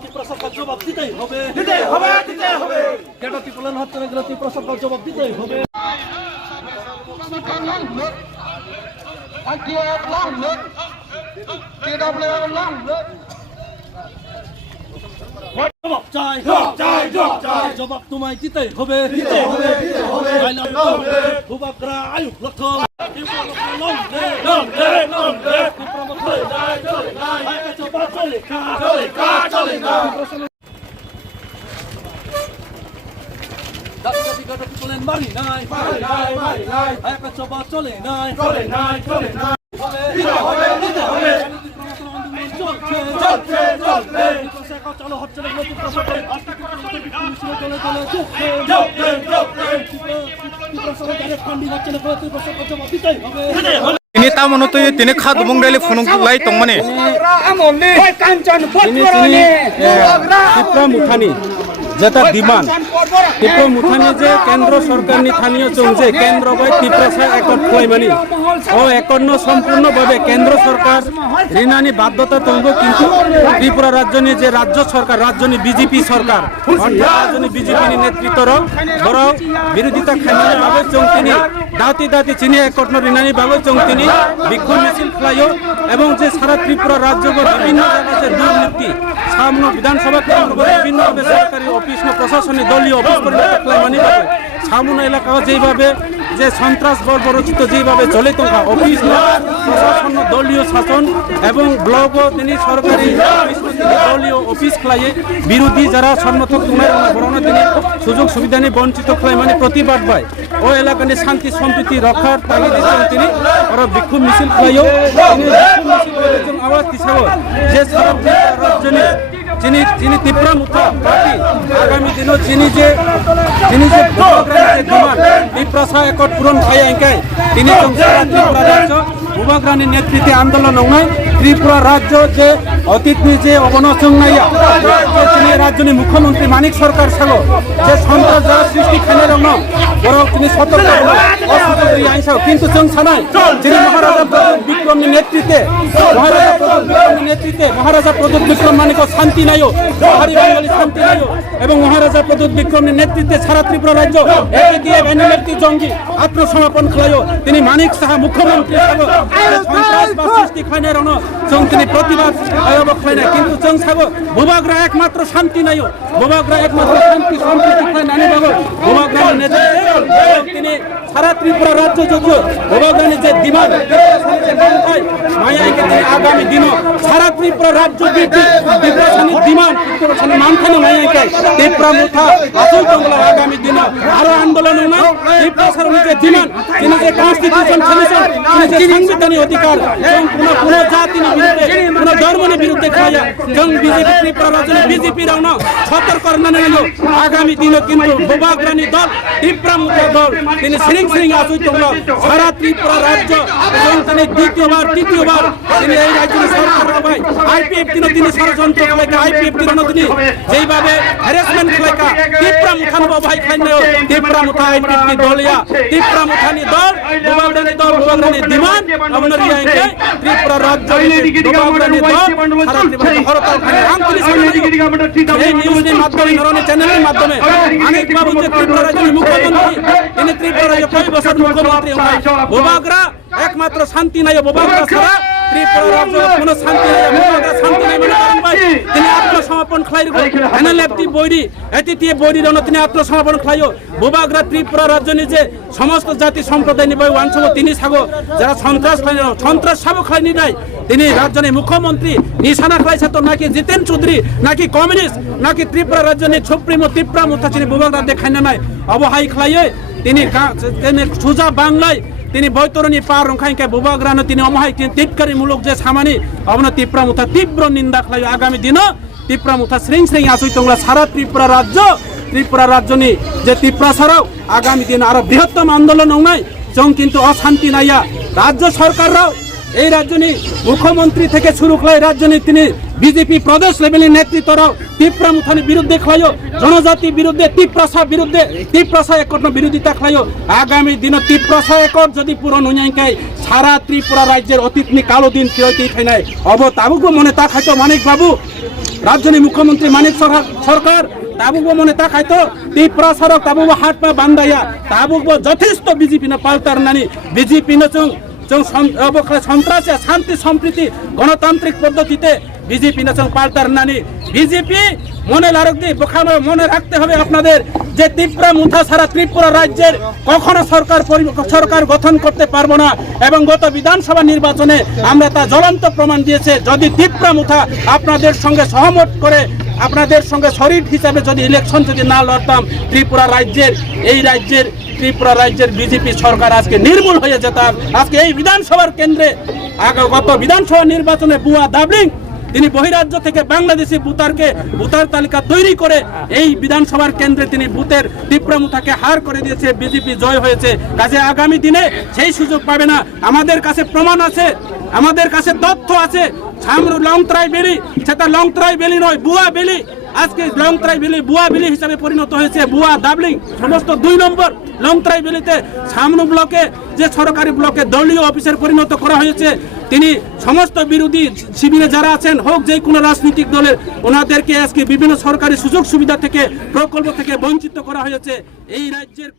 ত্রিপুরা সরকার জবাব দিতেই হবে যেটা ত্রিপুরা হচ্ছে না এগুলো ত্রিপুরা সরকার জবাব দিতেই হবে। জবাব তোমায় দিতেই হবে ভূভাগরা আয়ুক লক্ষণ মারি নাই চলে নাই চালু হচ্ছে ini tamu nutu ini khad bung dari funung lai tong mane Tripura মুঠানি যেটা ডিমান্ড ত্রিপুরা মুঠানি যে কেন্দ্র সরকারনি স্থানীয় চং যে কেন্দ্র বাই ত্রিপুরা একট খাইমানি ও একট সম্পূর্ণভাবে কেন্দ্র সরকার ঋণানি বাধ্যতা তঙ্গ কিন্তু ত্রিপুরা রাজ্যনি যে রাজ্য সরকার রাজ্যনি বিজেপি সরকার রাজ্যনি বিজেপি নেতৃত্বর বড় বিরোধিতা খাইমানি ভাবে চং তিনি দাঁতি দাঁতি চিনি একট ঋণানি ভাবে চং তিনি বিক্ষোভ মিছিল খাইও এবং যে সারা ত্রিপুরা রাজ্য বিভিন্ন জায়গাতে দুর্নীতি সামনে বিধানসভা কেন্দ্র বিভিন্নভাবে সরকারি অফিস প্রশাসনিক দলীয় অফিস মানে সামনে এলাকা যেভাবে যে সন্ত্রাস বর্বরচিত যেভাবে চলে থাকা অফিস প্রশাসন দলীয় শাসন এবং ব্লক তিনি সরকারি দলীয় অফিস খেলায় বিরোধী যারা সমর্থক বরণে তিনি সুযোগ সুবিধা নিয়ে বঞ্চিত খেলায় মানে প্রতিবাদ পায় ও এলাকা নিয়ে শান্তি সম্প্রীতি রক্ষার তাগিদ দিচ্ছেন তিনি ওরা বিক্ষোভ মিছিল খেলাইও আওয়াজ দিছে যে সারা রাজ্যে যিনি ত্রিপুরা মুঠা পার্টি আগামী দিনও যিনি যে ত্রিপুরা একট পূরণ খাই এঁকাই তিনি ত্রিপুরা রাজ্য ভূভাগরানী নেতৃত্বে আন্দোলন নয় ত্রিপুরা রাজ্য যে অতীতনি যে অবনচং নাইয়া তিনি রাজ্যনি মুখ্যমন্ত্রী মানিক সরকার সাগো যে সন্ত্রাস যারা সৃষ্টি খানে রং বরং তিনি সতর্ক অসুযোগী আইসাও কিন্তু চং সানাই যিনি মহারাজা প্রদীপ বিক্রমনি নেতৃত্বে মহারাজা প্রদীপ বিক্রম মানিক শান্তি নাইও পাহাড়ি বাঙালি শান্তি নাইও এবং মহারাজা প্রদীপ বিক্রমনি নেতৃত্বে সারা ত্রিপুরা রাজ্য এটিএফ এনএলএফটি জঙ্গি আত্মসমর্পণ খেলাইও তিনি মানিক সাহা মুখ্যমন্ত্রী সাগো সন্ত্রাস বা সৃষ্টি খানে রং চং তিনি প্রতিবাদ খায় না কিন্তু চং সাগো ভূভাগরা একমাত্র শান্তি নাইও ভূভাগরা একমাত্র শান্তি সম্প্রীতি খায় নানি বাবু ভূভাগরানী নেতৃত্বে তিনি সারা ত্রিপুরা রাজ্য যদিও ভূভাগরানী যে ডিমান্ড মায়াকে তিনি আগামী দিন সারা ত্রিপুরা রাজ্য ত্রিপুরাসানী ডিমান্ড ত্রিপুরাসানী মানখানে মায়াকে ত্রিপুরা মুঠা আসল বাংলা আগামী দিন আরো আন্দোলন না ত্রিপুরাসানী যে ডিমান্ড তিনি যে কনস্টিটিউশন সলিউশন তিনি যে সাংবিধানিক অধিকার এবং কোন জাতির বিরুদ্ধে কোন ধর্মের বিরুদ্ধে খাইয়া এবং বিজেপি ত্রিপুরা রাজ্য বিজেপি রাও না সতর্ক করণীয় আগামী দিনে কিন্তু ভূভাগরানী দল ত্রিপুরা মুঠা দল তিনি সিরিং আসুই তোমরা সারা ত্রিপুরা রাজ্য এবং তিনি দ্বিতীয়বার তৃতীয়বার তিনি এই রাজ্যের সরকার ভাই আইপিএফ তিনি ষড়যন্ত্র খেলাকা আইপিএফ তিনি যেইভাবে হ্যারাসমেন্ট খেলাকা ত্রিপুরা মুঠান ভাই খাইনে ত্রিপুরা মুঠা আইপিএফ দলিয়া ত্রিপুরা মুঠানি দল ভূভাগরানী ডিমান্ড আপনার ইয়াকে ত্রিপুরা রাজ্য ভূভাগরানী দল সারা ত্রিপুরা হরতাল খানে এই নিউজের মাধ্যমে নরনে চ্যানেলের মাধ্যমে অনেক বাবু যে ত্রিপুরা রাজ্যের মুখ্যমন্ত্রী তিনি ত্রিপুরা রাজ্যের 5 বছর মুখ্যমন্ত্রী ভূভাগরা একমাত্র শান্তি নাই ভূভাগরা ছাড়া ত্রিপুরা রাজ্য কোনো শান্তি নাই ভূভাগরা শান্তি নাই মানে তিনি আত্মসমর্পণ খাইরো এনএলএফটি বৈরি এটিটিএ বৈরি রণ তিনি আত্মসমর্পণ খাইও ভূভাগরা ত্রিপুরা রাজ্য নিজে সমস্ত জাতি সম্প্রদায় নিবাই ওয়ানসব তিনি সাগো যারা সন্ত্রাস সাবো খাইনি নাই তিনি রাজ্যের মুখ্যমন্ত্রী নিশানা খাইছে তো নাকি জিতেন চৌধুরী নাকি কমিউনিস্ট নাকি ত্রিপুরা রাজ্যের সুপ্রিমো ত্রিপুরা মুঠা তিনি ভূভাগরা দেখাই না নাই অবহাই খাইয়ে তিনি সুজা বাংলায় তিনি বৈতরণী পার রংখাইকে ভূভাগরানো তিনি অমহাই টিটকারিমূলক যে সামানি অবনা ত্রিপুরা মুঠা তীব্র নিন্দা খাই আগামী দিন ত্রিপুরা মুঠা শ্রেং আসুই তোমরা সারা ত্রিপুরা রাজ্যনি যে ত্রিপুরা ছাড়াও আগামী দিন আরো বৃহত্তম আন্দোলন নাই চং কিন্তু অশান্তি নাইয়া রাজ্য সরকাররাও এই রাজ্যনি মুখ্যমন্ত্রী থেকে শুরু করে রাজ্যনি তিনি বিজেপি প্রদেশ লেভেলের নেতৃত্বরাও ত্রিপুরা মুঠানি বিরুদ্ধে খাইও জনজাতি বিরুদ্ধে ত্রিপ্রাসা একট বিরোধিতা খাইও আগামী দিন ত্রিপ্রাসা একট যদি পূরণ হইয়াই সারা ত্রিপুরা রাজ্যের অতীতনি কালো দিন ফিরতেই খাই নাই অব তাবুকও মনে তা খাইতো মানিক বাবু রাজ্যের মুখ্যমন্ত্রী মানিক সরকার তাবুক মনে তাকাইতো ত্রিপুরা সড়ক তাবুক হাট পা বান্দাইয়া তাবুক যথেষ্ট বিজেপি না পাল্টার নানি বিজেপি না সন্ত্রাসে শান্তি সম্প্রীতি গণতান্ত্রিক পদ্ধতিতে বিজেপি না পাল্টার নানি বিজেপি মনে রাখতে হবে আপনাদের যে ত্রিপুরা মুঠা সারা ত্রিপুরা রাজ্যের কখনো সরকার গঠন করতে পারবো না এবং গত বিধানসভা নির্বাচনে আমরা তা জ্বলন্ত প্রমাণ দিয়েছে যদি ত্রিপুরা মুঠা আপনাদের সঙ্গে সহমত করে আপনাদের সঙ্গে শরিক হিসাবে যদি ইলেকশন যদি না লড়তাম ত্রিপুরা রাজ্যের বিজেপি সরকার আজকে নির্মূল হয়ে যেতাম আজকে এই বিধানসভার কেন্দ্রে গত বিধানসভা নির্বাচনে বুয়া দাবলিং তিনি বহিরাজ্য থেকে বাংলাদেশি ভোটার তালিকা তৈরি করে এই বিধানসভার কেন্দ্রে তিনি বুথের ত্রিপুরা মুঠাকে হার করে দিয়েছে বিজেপি জয় হয়েছে কাজে আগামী দিনে সেই সুযোগ পাবে না আমাদের কাছে প্রমাণ আছে আমাদের কাছে তথ্য আছে লংত্রাই বেলি সেটা লংত্রাই বেলি নয় বুয়া বেলি আজকে লংত্রাই বেলি বুয়া বেলি হিসাবে পরিণত হয়েছে বুয়া দাবলিং সমস্ত 2 নম্বর লংত্রাই বেলিতে সামনু ব্লকে যে সরকারি ব্লকে দলীয় অফিসের পরিণত করা হয়েছে তিনি সমস্ত বিরোধী শিবিরে যারা আছেন হোক যে কোনো রাজনৈতিক দলের ওনাদেরকে আজকে বিভিন্ন সরকারি সুযোগ সুবিধা থেকে প্রকল্প থেকে বঞ্চিত করা হয়েছে এই রাজ্যের